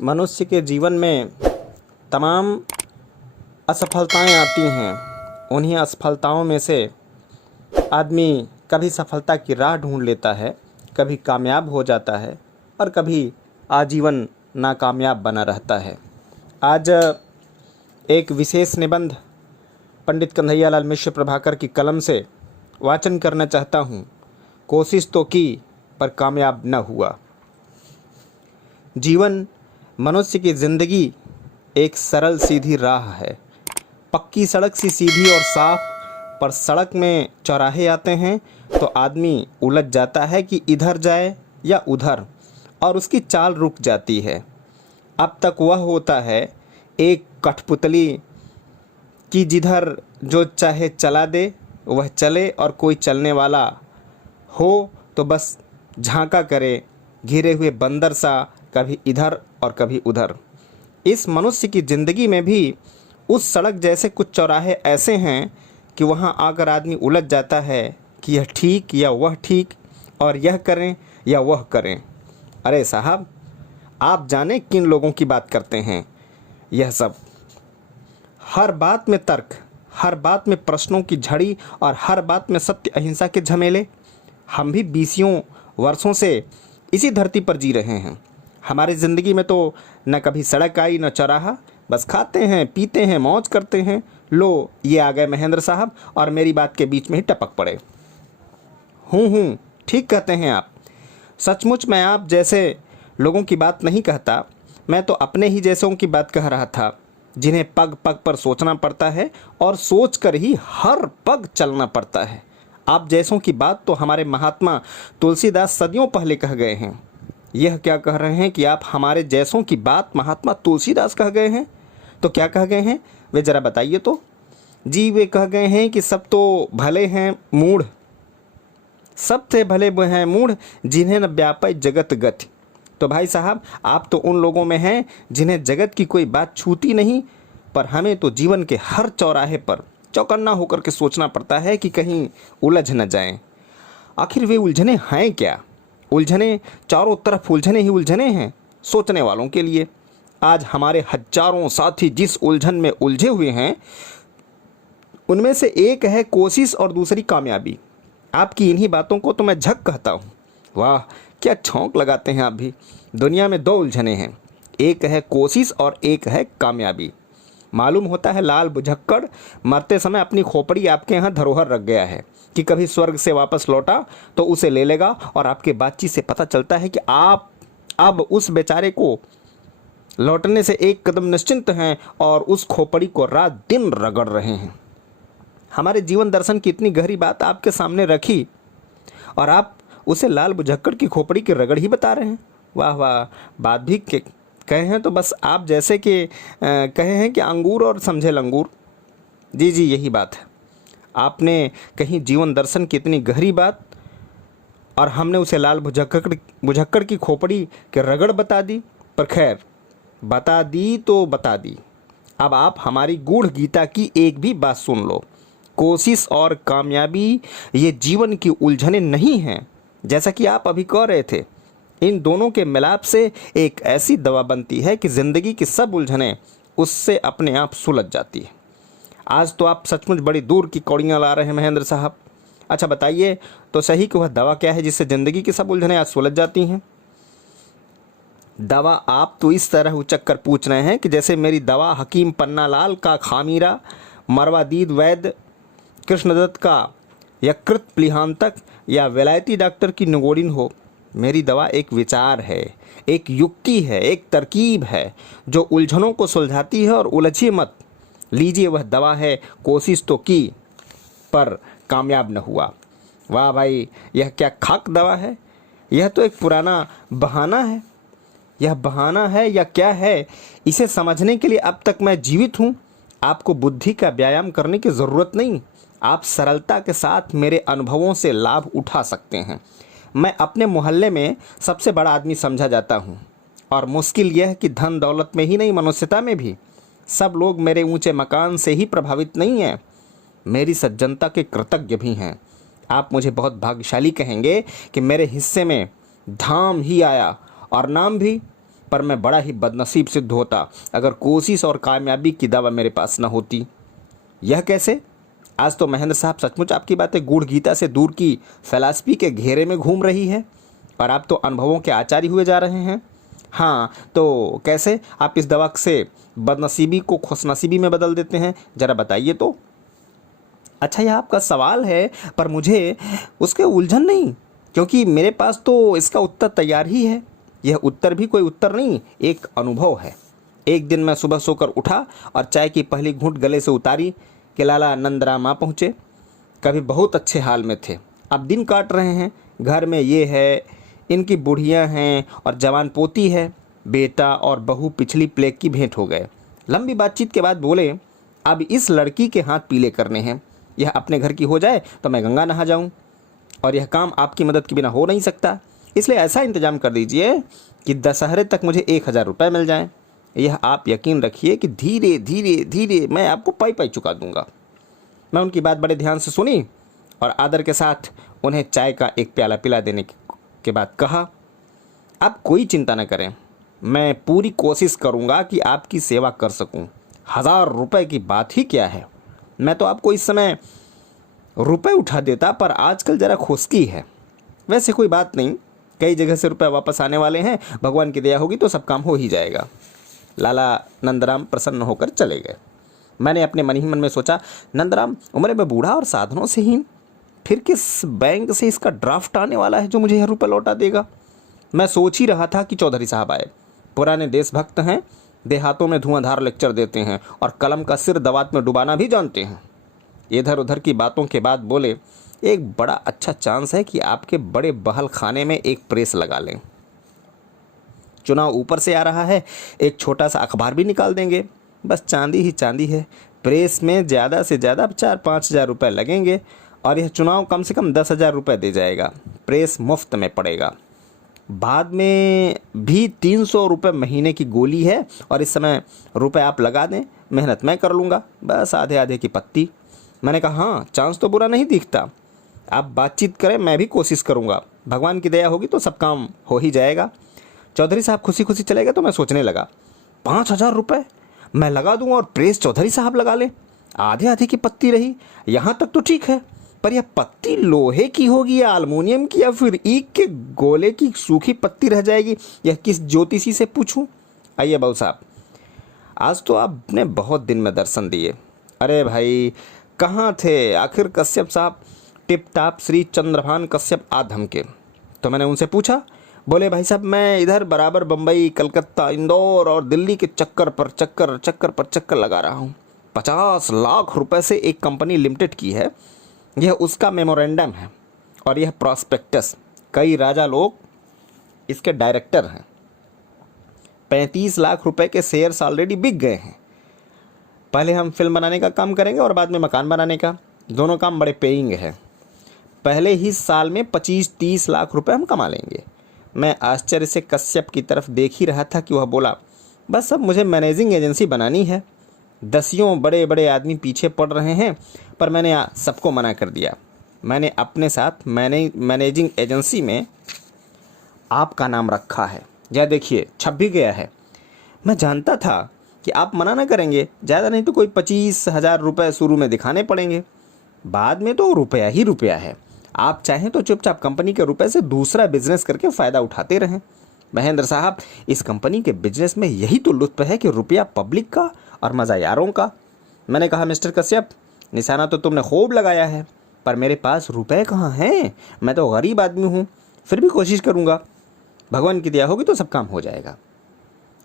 मनुष्य के जीवन में तमाम असफलताएं आती हैं। उन्हीं असफलताओं में से आदमी कभी सफलता की राह ढूंढ लेता है, कभी कामयाब हो जाता है और कभी आजीवन नाकामयाब बना रहता है। आज एक विशेष निबंध पंडित कन्हैयालाल मिश्र प्रभाकर की कलम से वाचन करना चाहता हूँ। कोशिश तो की पर कामयाब न हुआ। जीवन मनुष्य की ज़िंदगी एक सरल सीधी राह है, पक्की सड़क सी सीधी और साफ, पर सड़क में चौराहे आते हैं तो आदमी उलझ जाता है कि इधर जाए या उधर, और उसकी चाल रुक जाती है। अब तक वह होता है एक कठपुतली कि जिधर जो चाहे चला दे वह चले, और कोई चलने वाला हो तो बस झांका करे, घिरे हुए बंदर सा, कभी इधर और कभी उधर। इस मनुष्य की ज़िंदगी में भी उस सड़क जैसे कुछ चौराहे ऐसे हैं कि वहाँ आकर आदमी उलझ जाता है कि यह ठीक या वह ठीक, और यह करें या वह करें। अरे साहब, आप जाने किन लोगों की बात करते हैं। यह सब हर बात में तर्क, हर बात में प्रश्नों की झड़ी और हर बात में सत्य अहिंसा के झमेले। हम भी 20 वर्षों से इसी धरती पर जी रहे हैं। हमारी ज़िंदगी में तो न कभी सड़क आई न चौराहा, बस खाते हैं पीते हैं मौज करते हैं। लो, ये आ गए महेंद्र साहब और मेरी बात के बीच में ही टपक पड़े। हूँ, ठीक कहते हैं आप। सचमुच मैं आप जैसे लोगों की बात नहीं कहता, मैं तो अपने ही जैसों की बात कह रहा था, जिन्हें पग पग पर सोचना पड़ता है और सोच कर ही हर पग चलना पड़ता है। आप जैसों की बात तो हमारे महात्मा तुलसीदास सदियों पहले कह गए हैं। यह क्या कह रहे हैं कि आप हमारे जैसों की बात महात्मा तुलसीदास कह गए हैं? तो क्या कह गए हैं वे, ज़रा बताइए तो। जी, वे कह गए हैं कि सब तो भले हैं मूढ़, सबसे भले वो हैं मूढ़, जिन्हें न व्यापै जगत गति। तो भाई साहब, आप तो उन लोगों में हैं जिन्हें जगत की कोई बात छूती नहीं, पर हमें तो जीवन के हर चौराहे पर चौकन्ना होकर के सोचना पड़ता है कि कहीं उलझ न जाएं। आखिर वे उलझने हैं क्या? उलझने चारों तरफ उलझने ही उलझने हैं सोचने वालों के लिए। आज हमारे हजारों साथी जिस उलझन में उलझे हुए हैं, उनमें से एक है कोशिश और दूसरी कामयाबी। आपकी इन्हीं बातों को तो मैं झक कहता हूँ। वाह, क्या छौंक लगाते हैं आप भी। दुनिया में 2 उलझने हैं, एक है कोशिश और एक है कामयाबी। मालूम होता है लाल बुझक्कड़ मरते समय अपनी खोपड़ी आपके यहाँ धरोहर रख गया है कि कभी स्वर्ग से वापस लौटा तो उसे ले लेगा, और आपके बातचीत से पता चलता है कि आप अब उस बेचारे को लौटने से एक कदम निश्चिंत हैं और उस खोपड़ी को रात दिन रगड़ रहे हैं। हमारे जीवन दर्शन की इतनी गहरी बात आपके सामने रखी और आप उसे लाल बुझक्कड़ की खोपड़ी की रगड़ ही बता रहे हैं। वाह वाह, बात भी कहे हैं तो बस आप जैसे कि कहे हैं कि अंगूर और समझे लंगूर। जी, यही बात है। आपने कहीं जीवन दर्शन की इतनी गहरी बात और हमने उसे लाल बुझक्कड़ की खोपड़ी के रगड़ बता दी। पर खैर, बता दी तो बता दी। अब आप हमारी गूढ़ गीता की एक भी बात सुन लो। कोशिश और कामयाबी ये जीवन की उलझने नहीं हैं, जैसा कि आप अभी कह रहे थे। इन दोनों के मिलाप से एक ऐसी दवा बनती है कि ज़िंदगी की सब उलझनें उससे अपने आप सुलझ जाती है। आज तो आप सचमुच बड़ी दूर की कौड़ियाँ ला रहे हैं महेंद्र साहब। अच्छा बताइए तो सही कि वह दवा क्या है जिससे ज़िंदगी की सब उलझनें आज सुलझ जाती हैं? दवा आप तो इस तरह उचक कर पूछ रहे हैं कि जैसे मेरी दवा हकीम पन्नालाल का खामीरा, मरवादीद वैद्य कृष्णदत्त का यकृत प्लिहांतक या विलायती डॉक्टर की निगोड़िन हो। मेरी दवा एक विचार है, एक युक्ति है, एक तरकीब है जो उलझनों को सुलझाती है। और उलझिए मत, लीजिए वह दवा है कोशिश तो की पर कामयाब न हुआ। वाह भाई, यह क्या खाक दवा है। यह तो एक पुराना बहाना है। यह बहाना है या क्या है, इसे समझने के लिए अब तक मैं जीवित हूँ। आपको बुद्धि का व्यायाम करने की ज़रूरत नहीं। आप सरलता के साथ मेरे अनुभवों से लाभ उठा सकते हैं। मैं अपने मोहल्ले में सबसे बड़ा आदमी समझा जाता हूँ, और मुश्किल यह है कि धन दौलत में ही नहीं, मनुष्यता में भी। सब लोग मेरे ऊंचे मकान से ही प्रभावित नहीं हैं, मेरी सज्जनता के कृतज्ञ भी हैं। आप मुझे बहुत भाग्यशाली कहेंगे कि मेरे हिस्से में धाम ही आया और नाम भी। पर मैं बड़ा ही बदनसीब सिद्ध होता अगर कोशिश और कामयाबी की दवा मेरे पास न होती। यह कैसे? आज तो महेंद्र साहब सचमुच आपकी बातें गूढ़ गीता से दूर की फिलॉसफी के घेरे में घूम रही है और आप तो अनुभवों के आचार्य हुए जा रहे हैं। हाँ, तो कैसे आप इस दवा से बदनसीबी को खुशनसीबी में बदल देते हैं, ज़रा बताइए तो। अच्छा, यह आपका सवाल है, पर मुझे उसके उलझन नहीं, क्योंकि मेरे पास तो इसका उत्तर तैयार ही है। यह उत्तर भी कोई उत्तर नहीं, एक अनुभव है। एक दिन मैं सुबह सोकर उठा और चाय की पहली घूंट गले से उतारी कि लाला नंदराम आ पहुँचे। कभी बहुत अच्छे हाल में थे, अब दिन काट रहे हैं। घर में ये है, इनकी बुढ़ियाँ हैं और जवान पोती है। बेटा और बहू पिछली प्लेग की भेंट हो गए। लंबी बातचीत के बाद बोले, अब इस लड़की के हाथ पीले करने हैं। यह अपने घर की हो जाए तो मैं गंगा नहा जाऊं, और यह काम आपकी मदद के बिना हो नहीं सकता। इसलिए ऐसा इंतजाम कर दीजिए कि दशहरे तक मुझे 1000 रुपये मिल जाएं। यह आप यकीन रखिए कि धीरे धीरे धीरे मैं आपको पाई पाई चुका दूंगा। मैं उनकी बात बड़े ध्यान से सुनी और आदर के साथ उन्हें चाय का एक प्याला पिला देने के बाद कहा, आप कोई चिंता न करें, मैं पूरी कोशिश करूंगा कि आपकी सेवा कर सकूं। 1000 रुपये की बात ही क्या है, मैं तो आपको इस समय रुपए उठा देता, पर आजकल ज़रा खुशकी है। वैसे कोई बात नहीं, कई जगह से रुपए वापस आने वाले हैं, भगवान की दया होगी तो सब काम हो ही जाएगा। लाला नंदराम प्रसन्न होकर चले गए। मैंने अपने मन ही मन में सोचा, नंदराम उम्र में बूढ़ा और साधनों से हीन, फिर किस बैंक से इसका ड्राफ्ट आने वाला है जो मुझे यह रुपये लौटा देगा। मैं सोच ही रहा था कि चौधरी साहब आए। पुराने देशभक्त हैं, देहातों में धुआंधार लेक्चर देते हैं और कलम का सिर दवात में डुबाना भी जानते हैं। इधर उधर की बातों के बाद बोले, एक बड़ा अच्छा चांस है कि आपके बड़े बहल खाने में एक प्रेस लगा लें। चुनाव ऊपर से आ रहा है, एक छोटा सा अखबार भी निकाल देंगे। बस चांदी ही चांदी है। प्रेस में ज़्यादा से ज़्यादा 4-5 हज़ार रुपये लगेंगे और यह चुनाव कम से कम 10,000 रुपये दे जाएगा। प्रेस मुफ्त में पड़ेगा। बाद में भी 300 रुपये महीने की गोली है और इस समय रुपए आप लगा दें, मेहनत मैं कर लूँगा, बस आधे आधे की पत्ती। मैंने कहा, हाँ, चांस तो बुरा नहीं दिखता। आप बातचीत करें, मैं भी कोशिश करूँगा। भगवान की दया होगी तो सब काम हो ही जाएगा। चौधरी साहब खुशी खुशी चले गए तो मैं सोचने लगा, 5,000 रुपये मैं लगा दूँ और प्रेस चौधरी साहब लगा लें। आधे आधे की पत्ती रही, यहाँ तक तो ठीक है, पर यह पत्ती लोहे की होगी या एल्युमिनियम की या फिर ईक के गोले की सूखी पत्ती रह जाएगी, यह किस ज्योतिषी से पूछूं? आइए बाबू साहब, आज तो आपने बहुत दिन में दर्शन दिए। अरे भाई, कहाँ थे? आखिर कश्यप साहब टिप टाप श्री चंद्रभान कश्यप आ धमके। तो मैंने उनसे पूछा। बोले, भाई साहब मैं इधर बराबर बम्बई, कलकत्ता, इंदौर और दिल्ली के चक्कर पर चक्कर लगा रहा हूँ। 50 लाख रुपए से एक कंपनी लिमिटेड की है। यह उसका मेमोरेंडम है और यह प्रॉस्पेक्टस। कई राजा लोग इसके डायरेक्टर हैं। 35 लाख रुपए के शेयर्स ऑलरेडी बिक गए हैं। पहले हम फिल्म बनाने का काम करेंगे और बाद में मकान बनाने का। दोनों काम बड़े पेइंग है। पहले ही साल में 25-30 लाख रुपए हम कमा लेंगे। मैं आश्चर्य से कश्यप की तरफ देख ही रहा था कि वह बोला, बस अब मुझे मैनेजिंग एजेंसी बनानी है। दसियों बड़े बड़े आदमी पीछे पड़ रहे हैं, पर मैंने सबको मना कर दिया। मैंने अपने साथ मैनेजिंग एजेंसी में आपका नाम रखा है। यह देखिए, छप भी गया है। मैं जानता था कि आप मना ना करेंगे। ज़्यादा नहीं तो कोई 25,000 रुपये शुरू में दिखाने पड़ेंगे, बाद में तो रुपया ही रुपया है। आप चाहें तो चुपचाप कंपनी के रुपए से दूसरा बिजनेस करके फ़ायदा उठाते रहें। महेंद्र साहब, इस कंपनी के बिजनेस में यही तो लुत्फ है कि रुपया पब्लिक का और मज़ा यारों का। मैंने कहा, मिस्टर कश्यप, निशाना तो तुमने खूब लगाया है, पर मेरे पास रुपए कहाँ हैं? मैं तो गरीब आदमी हूँ। फिर भी कोशिश करूँगा, भगवान की दया होगी तो सब काम हो जाएगा।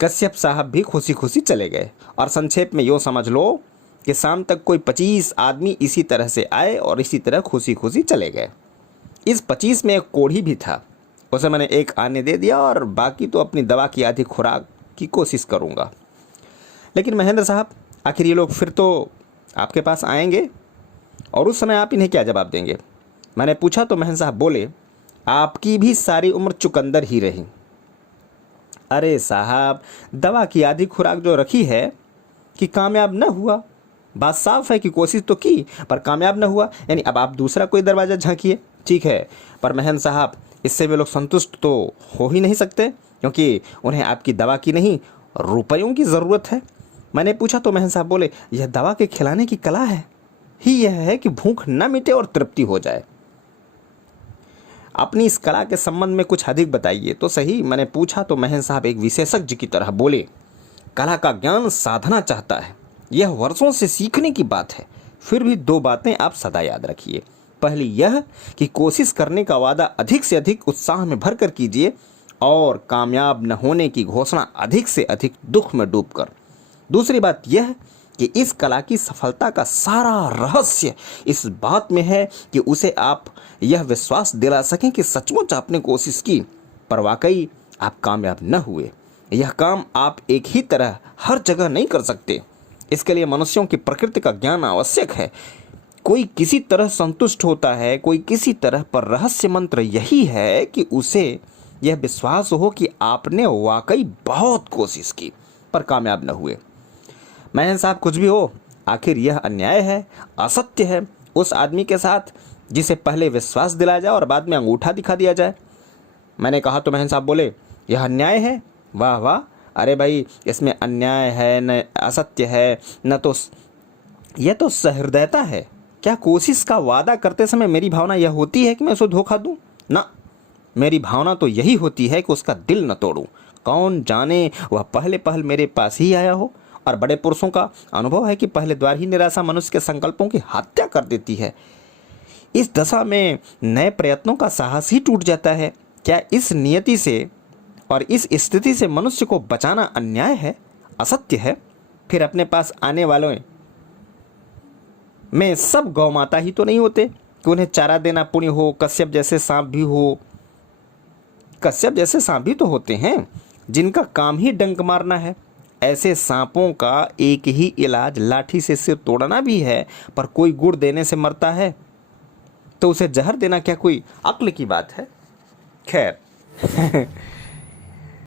कश्यप साहब भी खुशी खुशी चले गए और संक्षेप में यूँ समझ लो कि शाम तक कोई 25 आदमी इसी तरह से आए और इसी तरह खुशी खुशी चले गए। इस 25 में एक कोढ़ी भी था, उसे मैंने एक आने दे दिया और बाकी तो अपनी दवा की आधी खुराक की कोशिश करूँगा। लेकिन महेंद्र साहब, आखिर ये लोग फिर तो आपके पास आएंगे और उस समय आप इन्हें क्या जवाब देंगे? मैंने पूछा तो महेंद्र साहब बोले, आपकी भी सारी उम्र चुकंदर ही रही। अरे साहब, दवा की आधी खुराक जो रखी है कि कामयाब न हुआ। बात साफ है कि कोशिश तो की पर कामयाब न हुआ, यानी अब आप दूसरा कोई दरवाज़ा झांकिए। ठीक है, पर महेंद्र साहब, इससे वे लोग संतुष्ट तो हो ही नहीं सकते, क्योंकि उन्हें आपकी दवा की नहीं रुपयों की ज़रूरत है। मैंने पूछा तो महन साहब बोले, यह दवा के खिलाने की कला है ही यह है कि भूख न मिटे और तृप्ति हो जाए। अपनी इस कला के संबंध में कुछ अधिक बताइए तो सही। मैंने पूछा तो महन साहब एक विशेषज्ञ की तरह बोले, कला का ज्ञान साधना चाहता है, यह वर्षों से सीखने की बात है। फिर भी 2 बातें आप सदा याद रखिए। पहली यह कि कोशिश करने का वादा अधिक से अधिक उत्साह में भरकर कीजिए और कामयाब न होने की घोषणा अधिक से अधिक दुख में डूबकर। दूसरी बात यह कि इस कला की सफलता का सारा रहस्य इस बात में है कि उसे आप यह विश्वास दिला सकें कि सचमुच आपने कोशिश की पर वाकई आप कामयाब न हुए। यह काम आप एक ही तरह हर जगह नहीं कर सकते। इसके लिए मनुष्यों की प्रकृति का ज्ञान आवश्यक है। कोई किसी तरह संतुष्ट होता है, कोई किसी तरह, पर रहस्य मंत्र यही है कि उसे यह विश्वास हो कि आपने वाकई बहुत कोशिश की पर कामयाब न हुए। महन साहब कुछ भी हो, आखिर यह अन्याय है, असत्य है उस आदमी के साथ जिसे पहले विश्वास दिलाया जाए और बाद में अंगूठा दिखा दिया जाए। मैंने कहा तो महन साहब बोले, यह अन्याय है। वाह वाह, अरे भाई इसमें अन्याय है न असत्य है, न तो यह तो सहृदयता है। क्या कोशिश का वादा करते समय मेरी भावना यह होती है कि मैं उसे धोखा दूं? ना, मेरी भावना तो यही होती है कि उसका दिल न तोड़ूं। कौन जाने वह पहले पहल मेरे पास ही आया हो। और बड़े पुरुषों का अनुभव है कि पहले द्वार ही निराशा मनुष्य के संकल्पों की हत्या कर देती है। इस दशा में नए प्रयत्नों का साहस ही टूट जाता है। क्या इस नियति से और इस स्थिति से मनुष्य को बचाना अन्याय है, असत्य है? फिर अपने पास आने वालों में सब गौ माता ही तो नहीं होते कि उन्हें चारा देना पुण्य हो। कश्यप जैसे सांप भी हो, कश्यप जैसे सांप भी तो होते हैं जिनका काम ही डंक मारना है। ऐसे सांपों का एक ही इलाज लाठी से सिर तोड़ना भी है, पर कोई गुड़ देने से मरता है तो उसे जहर देना क्या कोई अक्ल की बात है? खैर